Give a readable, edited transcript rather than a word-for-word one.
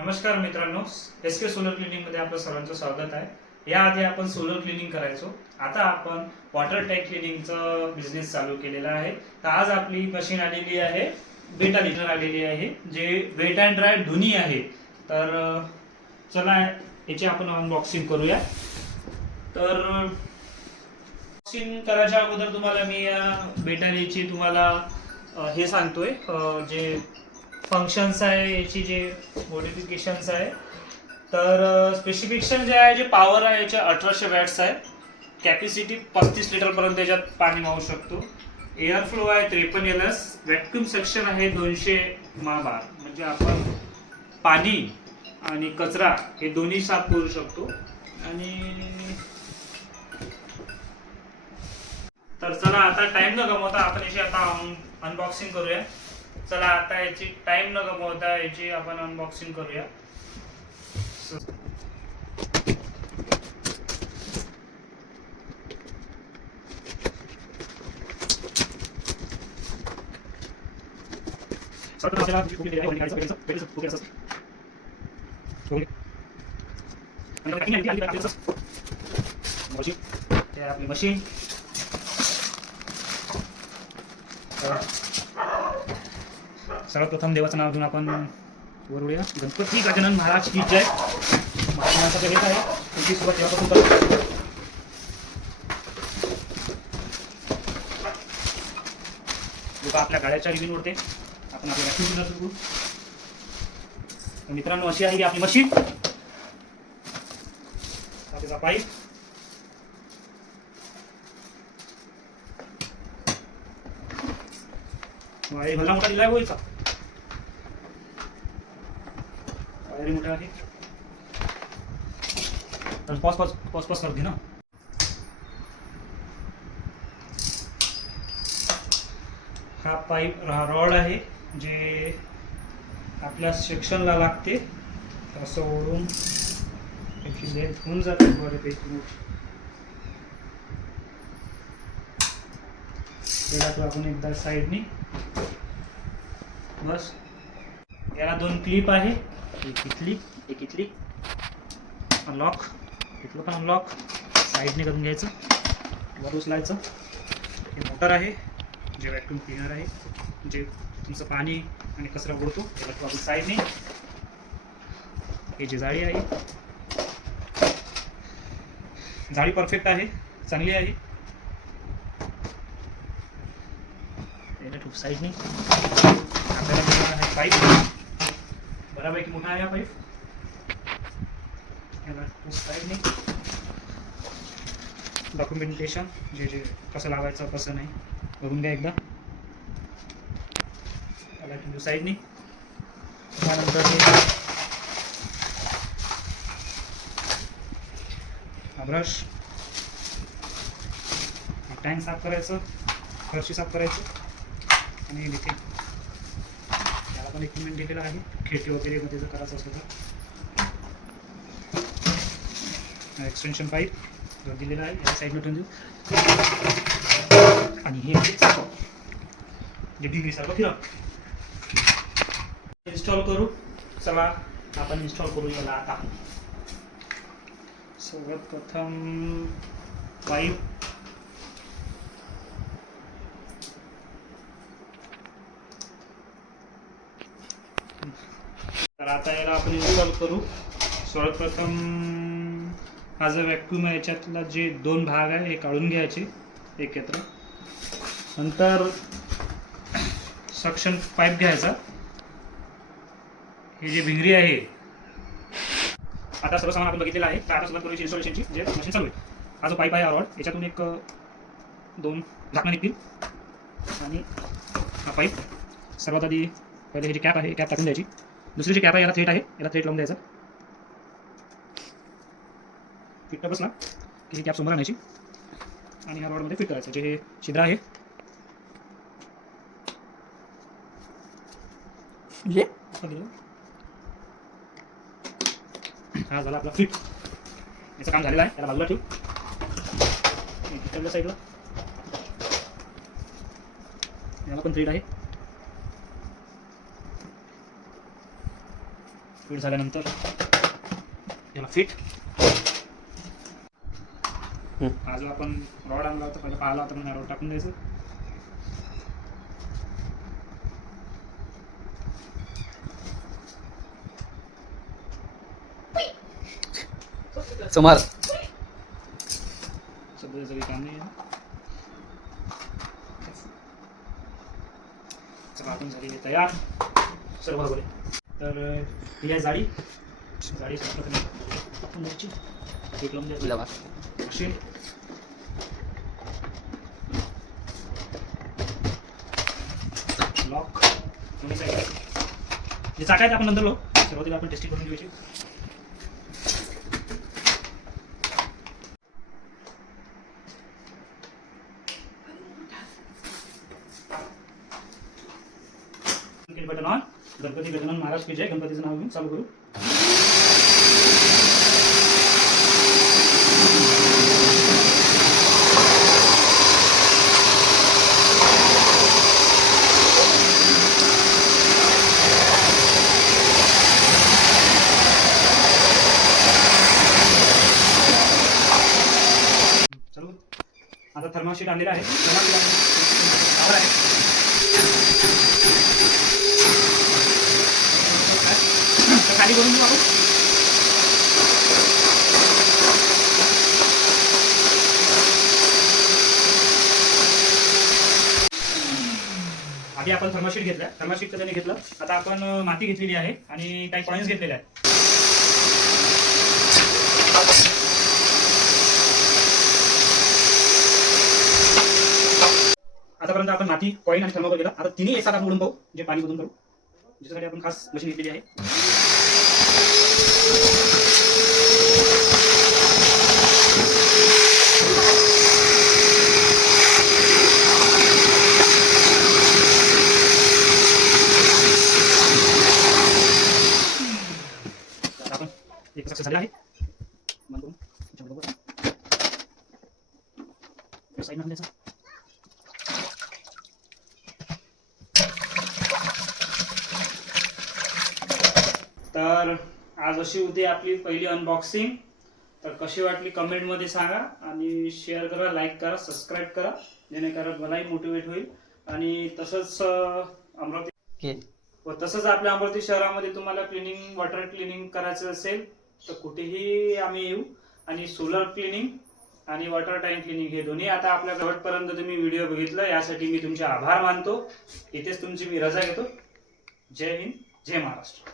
नमस्कार मित्रांनो, SK solar cleaning मध्ये आपलं सर्वांचं स्वागत आहे। याआधी आपण सोलर क्लिनिंग करायचो, आता आपण वॉटर टँक क्लिनिंगचा बिझनेस चालू केलेला आहे। तर आज आपली मशीन आलेली आहे, बेटा लिनर आलेली आहे, जे वेट अँड ड्राय दोन्ही आहे। तर चला याची आपण अनबॉक्सिंग करूया। तर अनबॉक्सिंग करायच्या अगोदर तुम्हाला मी या बेटालीची तुम्हाला हे सांगतोय, जे फंक्शन्स आहे, याची जे मॉडिफिकेशन्स आहे। तर स्पेसिफिकेशन जे आहे, जे पॉवर आहे याच्या 1800 वॅट्स आहे, कॅपॅसिटी 35 लिटर पर्यंत त्याच्यात पाणी वाहू शकतो, एअर फ्लो आहे 53 LS, व्हॅक्यूम सेक्शन आहे 200 महाबार, म्हणजे आपण पाणी आणि कचरा हे दोन्ही साफ करू शकतो। आणि तर चला आता टाइम न गमावता आपण याची आता अनबॉक्सिंग करूया। चला आता याची टाइम न गमावता याची आपण अनबॉक्सिंग करूया। आपली मशीन सर्वात प्रथम देवाचं नाव घेऊन आपण वरूया। गणपती गजानन महाराज की जय। महाराजांचं हेच आहे, तुमची सुरुवात तेव्हापासून करा। लोक आपल्या गाड्याच्या रिव्ह्यू उडते, आपण आपल्या व्हॅक्यूम सुरू करू। मित्रांनो, अशी आहे आपली मशीन, त्याचा पाईप, भला मोठा दिलाय होईचा, वायरी मोठा आहे। तर पॉज कर दे ना। हा पाईप रॉड आहे, जे आपल्या सेक्शनला लागते, असं ओढून त्याची लेंथ होऊन जाते बऱ्यापैकी मोठी। त्याला तो आपण एकदा साईडनी बस। याला दोन क्लिप आहे, एक इथली अनलॉक, इथलं पण अनलॉक, साईडने करून घ्यायचं, वर उचलायचं। हे मोटर आहे, जे व्हॅक्यूम क्लिनर आहे, जे तुमचं पाणी आणि कचरा उडतो, त्याला तो आपण साईडने। हे जे जाळी आहे, जाळी परफेक्ट आहे, चांगली आहे, त्याला ठोक साईडने। आपल्याला आहे पाईप, बऱ्यापैकी मोठा आहे हा पाईप, याला ठोक साईडने। डॉक्युमेंटेशन जे कसं लावायचं कसं नाही बघून घ्या एकदा, त्याला ठेवू साईडने। त्यानंतर हा ब्रश, टँक साफ करायचं, फरशी साफ करायचं, आणि इथे त्याला पण इक्विपमेंट दिलेलं आहे, खिडकी वगैरे मध्ये जर करायचं असलं तर। एक्सटेन्शन पाईप जो दिलेला आहे या साईडला ठेवून देऊ, आणि हे चाकं जे डिग्री सारखं फिरव इन्स्टॉल करू। चला आपण इन्स्टॉल करू याला आता। सर्वात प्रथम पाईप, तर आता याला आपण इन्स्टॉल करू। सर्वात प्रथम हा जो व्हॅक्यूम आहे याच्यातला जे दोन भाग आहे हे काढून घ्यायचे एकत्र। नंतर सक्शन पाईप घ्यायचा, हे जे भिंगरी आहे, आता सर्व सामान आपण बघितलेलं आहे। तर आता सुरुवात करूची इन्स्टॉलेशनची, जे मशीन चालू आहे। हा जो पाईप आहे रॉड, याच्यातून एक दोन झाकणं निघतील, आणि हा पाईप सर्वात आधी पहिले हे जी कॅप आहे कॅप टाकून द्यायची। दुसरी जी कॅप आहे याला थ्रेट आहे, याला थ्रेट लावून द्यायचा, फिट बसला की ही कॅप समोर आणायची आणि ह्या रॉडमध्ये फिट करायचं। जे हे छिद्र आहे, हा झाला आपला फिट, याचं काम झालेलं आहे। याला बाजूला ठेवू, इकडल्या साईडला याला पण थ्रेड आहे, फिट झाल्यानंतर याला फिट हा जो आपण रॉड आणला होता पहिला पाहिला होता म्हणून रॉड टाकून द्यायचं. समोर सध्या जरी काम नाही आपण झाली तयार सर्व बरोबर. तर ही आहे जाळी टाकून द्यायची पीठ लावून द्यायचं मशीन. लॉक जे चाकायचं आपण नंतर सुरुवातीला आपण टेस्टिंग करून घ्यायची. Button on. गणपती गजानन महाराज की जय. गणपतीचं नाव घेऊन चालू करू. चालू. आता थर्माशीट आणलेला आहे. खाली करून देऊ आपण. आधी आपण थर्माशीट घेतला. थर्माशीट त्याने घेतलं. आता आपण माती घेतलेली आहे आणि काही कॉइन्स घेतलेले आहेत. आतापर्यंत आपण माती, कॉइन आणि थर्माकोल केला. आता तिन्ही एक साथ आपण उडून पाहू, जे पाणी मधून करू, ज्याच्यासाठी आपण खास मशीन घेतलेली आहे. आपण एक सक्सेस झाले आहे. बंद करून साईड मध्ये द्यायचं. तर आज अशी होती आपली पहिली अनबॉक्सिंग. तर कशी वाटली कमेंटमध्ये सांगा आणि शेअर करा, लाईक करा, सबस्क्राईब करा, जेणेकरून मलाही मोटिवेट होईल. आणि तसंच तसंच आपल्या अमरावती शहरामध्ये तुम्हाला क्लिनिंग, वॉटर क्लिनिंग करायचं असेल तर कुठेही आम्ही येऊ. आणि सोलर क्लिनिंग आणि वॉटर टँक क्लिनिंग हे दोन्ही आता आपल्या शेवटपर्यंत तुम्ही व्हिडिओ बघितला यासाठी मी तुमचे आभार मानतो. इथेच तुमची मी रजा घेतो. जय हिंद, जय महाराष्ट्र.